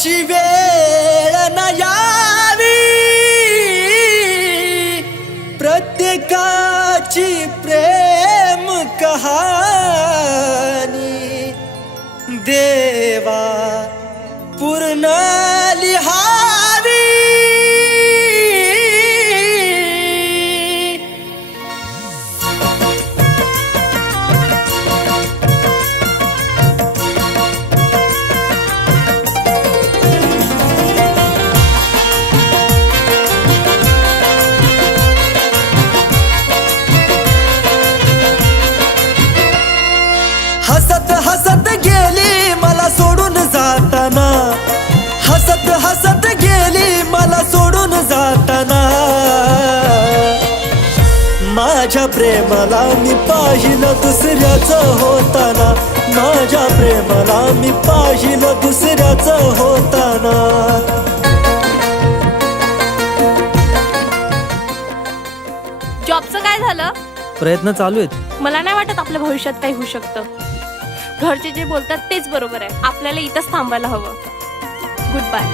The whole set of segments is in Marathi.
अशी वेळ न यावी, प्रत्येकाची प्रेम कहाणी देवा पूर्ण लिहावी। हसत हसत गेली मला सोडून जाताना, हसत हसत गेली मला सोडून जाताना। माझ्या प्रेमाला मी पाहिलं दुसऱ्याचं होताना, माझ्या प्रेमाला मी पाहिलं दुसऱ्याचं होताना। जॉबचं काय झालं? प्रयत्न चालू आहेत। मला नाही वाटत आपल्या भविष्यात काही होऊ शकतं। घरचे जे बोलतात तेच बरोबर आहे, आपल्याला इथंच थांबायला हवं। Good bye.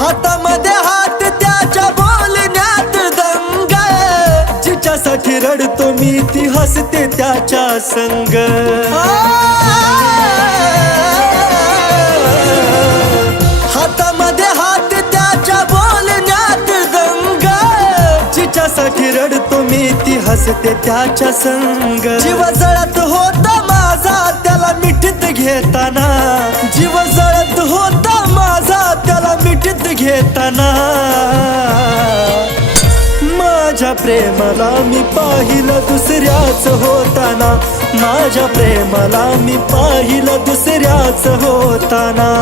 हातामध्ये हात त्याच्या बोलण्यात दंग, जिच्यासाठी रडतो मी ती हसते त्याच्या संग। हातामध्ये हात त्याच्या बोलण्यात दंग, जिच्यासाठी रडतो मी ती हसते त्याच्या संग। जीव जळत होता माझा त्याला मिठीत घेताना, जीव जळत होता माझा त्याला मिठीत घेताना। माझ्या प्रेमाला मी पाहिलं दुसऱ्याच होताना, माझ्या प्रेमाला मी पाहिलं दुसऱ्याच होताना।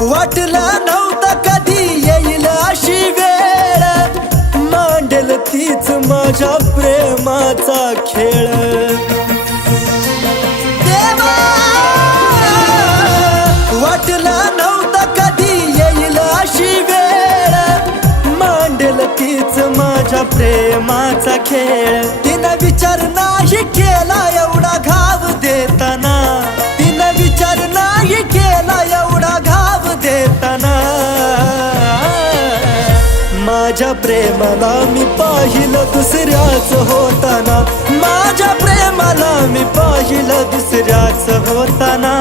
वाटलं नव्हतं कधी येईल अशी वेळ, मांडेल तीच माझ्या प्रेमाचा खेळ। देवा वाटलं नव्हतं कधी येईल अशी वेळ, मांडेल तीच माझ्या प्रेमाचा खेळ। तिनं विचार नाही केला एवढा घाव देताना, तिनं विचार नाही केला एवढा घाव देताना। माझ्या प्रेमाला मी पाहिलं दुसऱ्याच होताना, माझ्या प्रेमाला मी पाहिलं दुसऱ्याच होताना।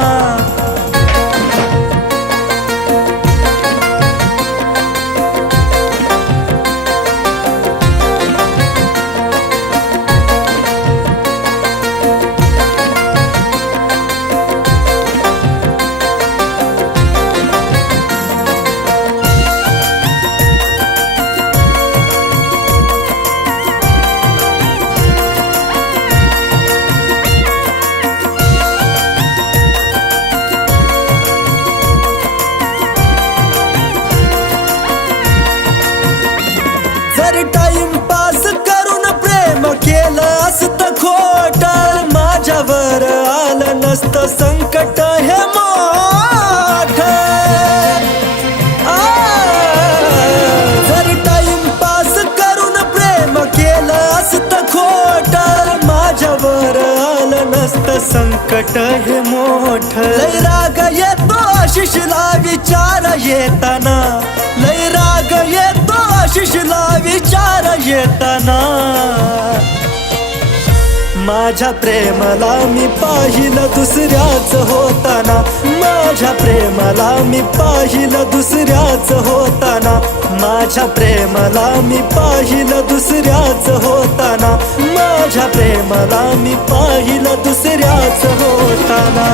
जर टाइमपास करून प्रेम केलं असतं खोट, माझ्यावर आलं नसतं संकट हे मोठ। जर टाइमपास करून प्रेम केलं असतं खोट, माझ्यावर आलं नसतं संकट हे मोठ। लय राग येतो आशिषला विचार येताना, लय राग येतो आशिषला विचार येताना। माझ्या प्रेमाला मी पाहिलं दुसऱ्याच होताना, माझ्या प्रेमाला मी पाहिलं दुसऱ्याच होताना, माझ्या प्रेमाला मी पाहिलं दुसऱ्याच होताना, माझ्या प्रेमाला मी पाहिलं दुसऱ्याच होताना।